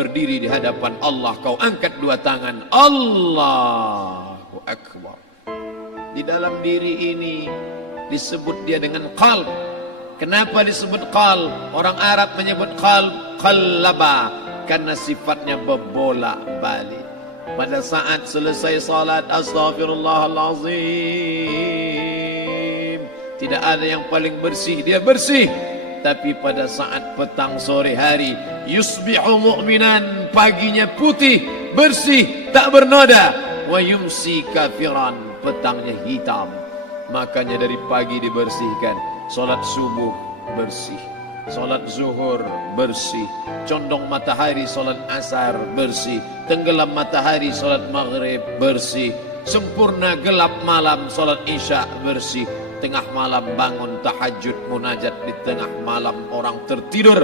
berdiri di hadapan Allah, kau angkat dua tangan, Allahu Akbar. Di dalam diri ini disebut dia dengan qalb. Kenapa disebut qalb? Orang Arab menyebut qalb qallaba, karena sifatnya berbolak-balik. Pada saat selesai salat, astaghfirullahalazim, tidak ada yang paling bersih, dia bersih. Tapi pada saat petang sore hari, yusbihu mu'minan, paginya putih, bersih, tak bernoda. Wa yumsi kafiran, petangnya hitam. Makanya dari pagi dibersihkan. Salat subuh bersih, salat zuhur bersih, condong matahari salat asar bersih, tenggelam matahari salat maghrib bersih, sempurna gelap malam salat isya bersih, tengah malam bangun tahajud munajat, di tengah malam orang tertidur.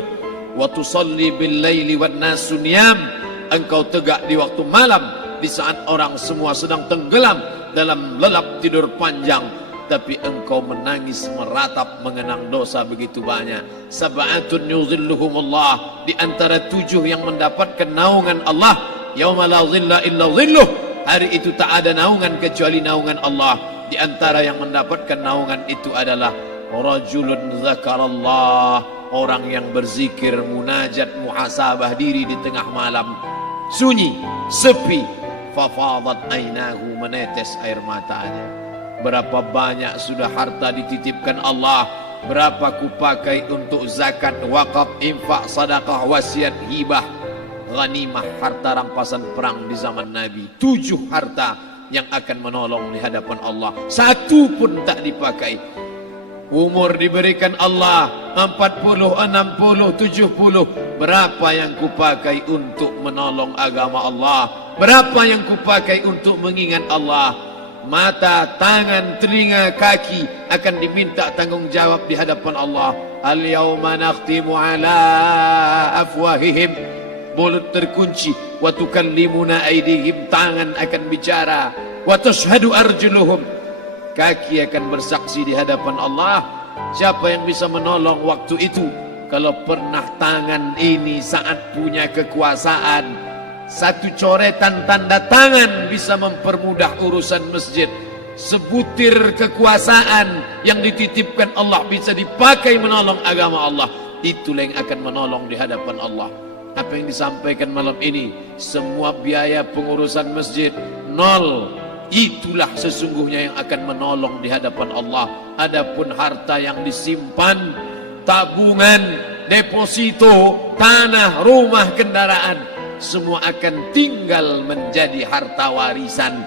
Wa tusalli bil laili wan nasu niyam, engkau tegak di waktu malam di saat orang semua sedang tenggelam dalam lelap tidur panjang, tapi engkau menangis meratap mengenang dosa begitu banyak. Sab'atun yuzilluhumullah, di antara 7 yang mendapatkan naungan Allah. Yauma la zilla illa zilluh, hari itu tak ada naungan kecuali naungan Allah. Di antara yang mendapatkan naungan itu adalah rajulun zakarallah, orang yang berzikir, munajat, muhasabah diri di tengah malam, sunyi, sepi, fafadat ainahu, menetes air matanya. Berapa banyak sudah harta dititipkan Allah, berapa kupakai untuk zakat, wakaf, infak, sedekah, wasiat, hibah, ghanimah, harta rampasan perang di zaman Nabi. 7 harta yang akan menolong di hadapan Allah, 1 pun tak dipakai. Umur diberikan Allah 40, 60, 70. Berapa yang kupakai untuk menolong agama Allah? Berapa yang kupakai untuk mengingat Allah? Mata, tangan, telinga, kaki akan diminta tanggung jawab di hadapan Allah. Al-yawma nakhtimu ala afwahihim, mulut terkunci. Wa tukallimuna aydihim, tangan akan bicara. Wa tashhadu arjuluhum, kaki akan bersaksi di hadapan Allah. Siapa yang bisa menolong waktu itu? Kalau pernah tangan ini saat punya kekuasaan, 1 coretan tanda tangan bisa mempermudah urusan masjid. Sebutir kekuasaan yang dititipkan Allah bisa dipakai menolong agama Allah. Itulah yang akan menolong di hadapan Allah. Apa yang disampaikan malam ini, semua biaya pengurusan masjid nol. Itulah sesungguhnya yang akan menolong di hadapan Allah. Adapun harta yang disimpan, tabungan, deposito, tanah, rumah, kendaraan, semua akan tinggal menjadi harta warisan.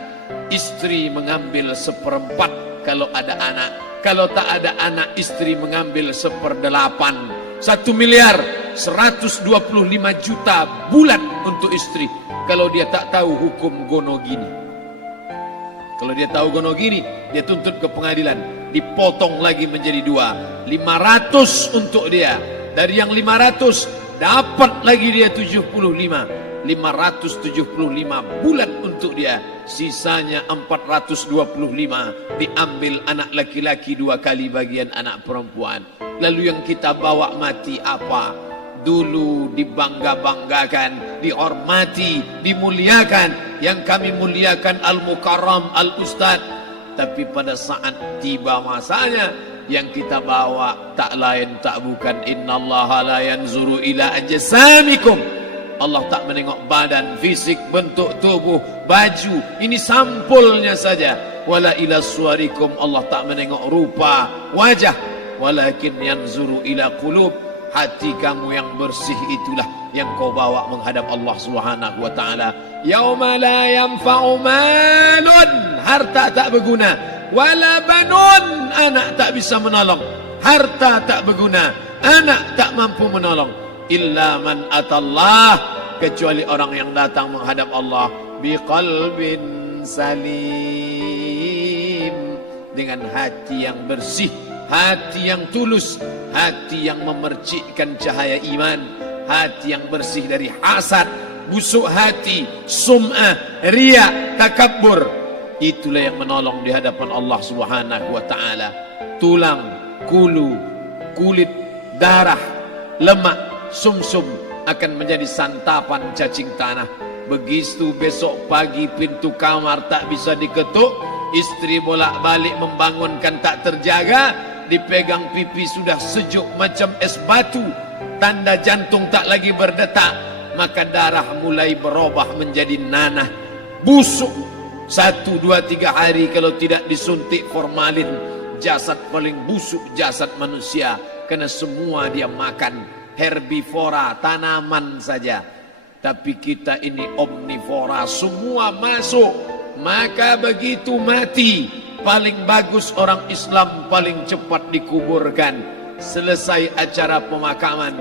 Istri mengambil 1/4 kalau ada anak. Kalau tak ada anak, istri mengambil 1/8. 1 miliar 125 juta bulan untuk istri. Kalau dia tak tahu hukum gono gini. Kalau dia tahu gono gini, dia tuntut ke pengadilan, dipotong lagi menjadi 2. 500 untuk dia. Dari yang 500 dapat lagi dia 75. 575 bulan untuk dia. Sisanya 425 diambil anak laki-laki 2 kali bagian anak perempuan. Lalu yang kita bawa mati apa? Dulu dibangga-banggakan, dihormati, dimuliakan. Yang kami muliakan al-mukarram, al-ustad. Tapi pada saat tiba masanya, yang kita bawa tak lain tak bukan, innallaha la yanzuru ila ajsamikum. Allah tak menengok badan, fisik, bentuk tubuh, baju. Ini sampulnya saja. Wala ila suwarikum, Allah tak menengok rupa, wajah. Walakin yanzuru ila qulub, hati kamu yang bersih itulah yang kau bawa menghadap Allah Subhanahu wa taala. Yauma la yanfa'u malun, harta tak berguna, wala banun, anak tak bisa menolong. Harta tak berguna, anak tak mampu menolong. Illa man atallah, kecuali orang yang datang menghadap Allah biqalbin salim, dengan hati yang bersih, hati yang tulus, hati yang memercikkan cahaya iman, hati yang bersih dari hasad, busuk hati, sum'ah, riya, takabbur. Itulah yang menolong di hadapan Allah Subhanahu wa taala. Tulang, kulu, kulit, darah, lemak, sumsum, akan menjadi santapan cacing tanah. Begitu besok pagi pintu kamar tak bisa diketuk, istri bolak-balik membangunkan tak terjaga, dipegang pipi sudah sejuk macam es batu, tanda jantung tak lagi berdetak, maka darah mulai berubah menjadi nanah, busuk. 1, 2, 3 hari kalau tidak disuntik formalin, jasad paling busuk jasad manusia, karena semua dia makan herbivora, tanaman saja. Tapi kita ini omnivora, semua masuk. Maka begitu mati, paling bagus orang Islam paling cepat dikuburkan. Selesai acara pemakaman,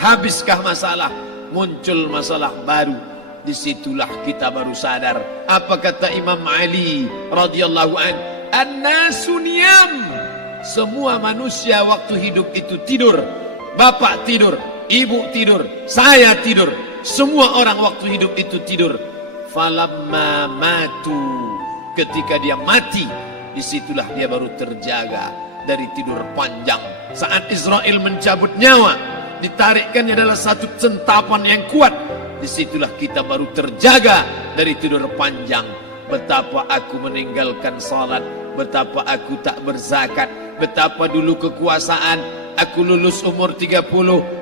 habiskah masalah, muncul masalah baru. Disitulah kita baru sadar. Apa kata Imam Ali radhiyallahu an? An-nasu niyam. Semua manusia waktu hidup itu tidur. Bapak tidur, ibu tidur, saya tidur. Semua orang waktu hidup itu tidur. Falamma matu, ketika dia mati, disitulah dia baru terjaga dari tidur panjang. Saat Israel mencabut nyawa, ditarikkannya adalah satu centapan yang kuat. Disitulah kita baru terjaga dari tidur panjang. Betapa aku meninggalkan salat, betapa aku tak berzakat, betapa dulu kekuasaan. Aku lulus umur 30,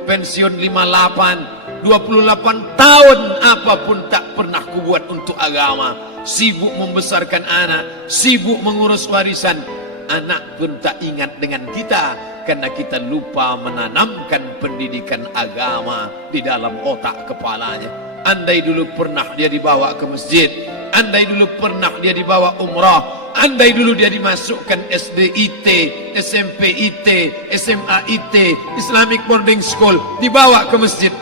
pensiun 58, 28 tahun apapun tak pernah kubuat untuk agama. Sibuk membesarkan anak, sibuk mengurus warisan. Anak pun tak ingat dengan kita, karena kita lupa menanamkan pendidikan agama di dalam otak kepalanya. Andai dulu pernah dia dibawa ke masjid, andai dulu pernah dia dibawa umrah, andai dulu dia dimasukkan SD IT, SMP IT, SMA IT, Islamic Boarding School, dibawa ke masjid,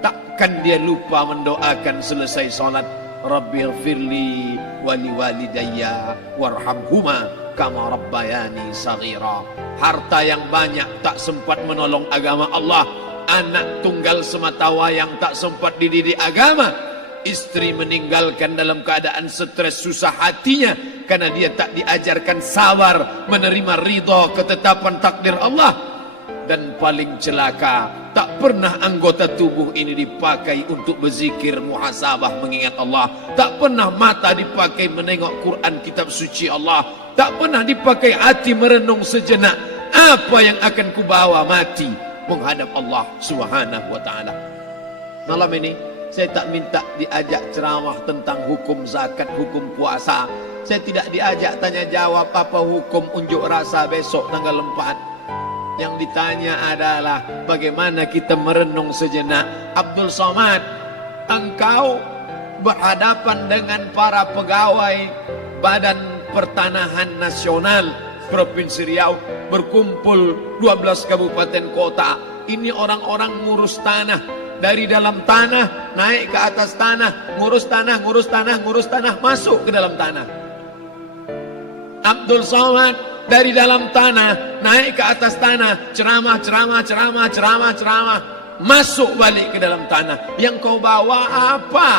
takkan dia lupa mendoakan selesai sholat, Rabbighfirli wali walidayya warhamhuma kama rabbayani saghira. Harta yang banyak tak sempat menolong agama Allah. Anak tunggal semata wayang tak sempat dididik agama. Istri meninggalkan dalam keadaan stres susah hatinya karena dia tak diajarkan sabar menerima ridha ketetapan takdir Allah. Dan paling celaka, tak pernah anggota tubuh ini dipakai untuk berzikir, muhasabah, mengingat Allah. Tak pernah mata dipakai menengok Quran, kitab suci Allah. Tak pernah dipakai hati merenung sejenak. Apa yang akan kubawa mati menghadap Allah Subhanahu wa ta'ala. Malam ini saya tak minta diajak ceramah tentang hukum zakat, hukum puasa. Saya tidak diajak tanya jawab apa hukum unjuk rasa besok tanggal 4. Yang ditanya adalah bagaimana kita merenung sejenak. Abdul Somad, engkau berhadapan dengan para pegawai Badan Pertanahan Nasional Provinsi Riau, berkumpul 12 kabupaten kota. Ini orang-orang ngurus tanah, dari dalam tanah naik ke atas tanah, ngurus tanah, ngurus tanah, ngurus tanah, masuk ke dalam tanah. Abdul Somad dari dalam tanah naik ke atas tanah, ceramah, ceramah, ceramah, ceramah, ceramah, masuk balik ke dalam tanah. Yang kau bawa apa?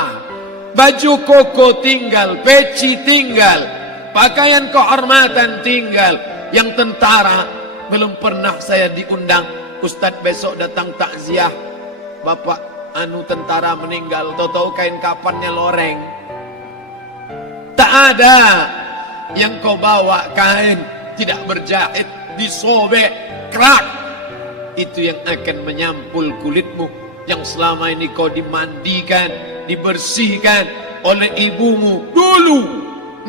Baju koko tinggal, peci tinggal, pakaian kehormatan tinggal. Yang tentara belum pernah saya diundang. Ustadz besok datang takziah, bapak tentara meninggal, tahu-tahu kain kapannya loreng. Tak ada. Yang kau bawa kain tidak berjahit, disobek, kerak. Itu yang akan menyampul kulitmu, yang selama ini kau dimandikan, dibersihkan oleh ibumu dulu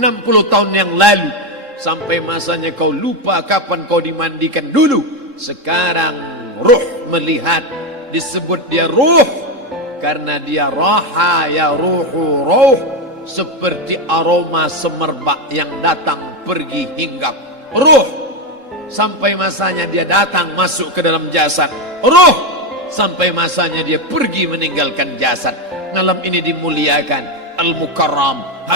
60 tahun yang lalu. Sampai masanya kau lupa kapan kau dimandikan dulu. Sekarang ruh melihat, disebut dia ruh karena dia raha ya ruhu ruh, seperti aroma semerbak yang datang pergi hinggap. Ruh sampai masanya dia datang masuk ke dalam jasad. Ruh sampai masanya dia pergi meninggalkan jasad. Malam ini dimuliakan Al-Mukarram